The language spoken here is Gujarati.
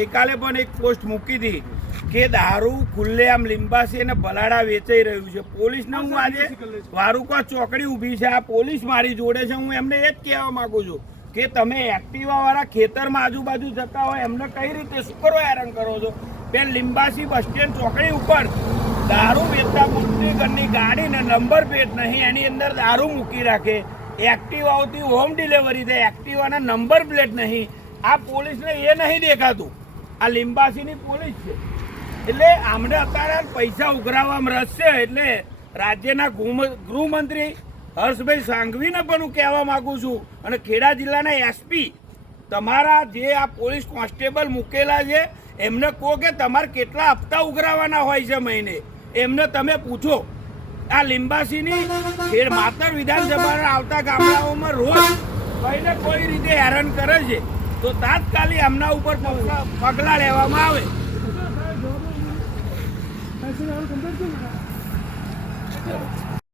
ગઈકાલે પણ એક પોસ્ટ મૂકી હતી કે દારૂ ખુલ્લેઆમ લીંબાસી અને ભલાડા વેચાઈ રહ્યું છે. પોલીસને હું આજે વારુકા ચોકડી ઊભી છે, આ પોલીસ મારી જોડે છે. હું એમને એ જ કહેવા માંગુ છું કે તમે એક્ટિવાવાળા ખેતરમાં આજુબાજુ જતા હોય એમને કઈ રીતે શું કરો હેરાન કરો છો? બેન, લીંબાસી બસ સ્ટેન્ડ ચોકડી ઉપર દારૂ વેચતા મુક્તિગરની ગાડીને નંબર પ્લેટ નહીં, એની અંદર દારૂ મૂકી રાખે. એક્ટિવાઓથી હોમ ડિલિવરી થાય, એક્ટિવાના નંબર પ્લેટ નહીં. આ પોલીસને એ નહીં દેખાતું. આ લીંબાસીની પોલીસ છે. એટલે આમને અત્યારે પૈસા ઉઘરાવવામાં રસ છે. એટલે રાજ્યના ગૃહમંત્રી હર્ષભાઈ સાંઘવીને પણ હું કહેવા માગું છું, અને ખેડા જિલ્લાના એસપી, તમારા જે આ પોલીસ કોન્સ્ટેબલ મૂકેલા છે એમને કહો કે તમારે કેટલા હપ્તા ઉઘરાવવાના હોય છે મહિને, એમને તમે પૂછો. આ લીંબાસીની માતર વિધાનસભાના આવતા ગામડાઓમાં રોજ કોઈને કોઈ રીતે હેરાન કરે છે, તો તાત્કાલિક એમના ઉપર પગલાં લેવામાં આવે.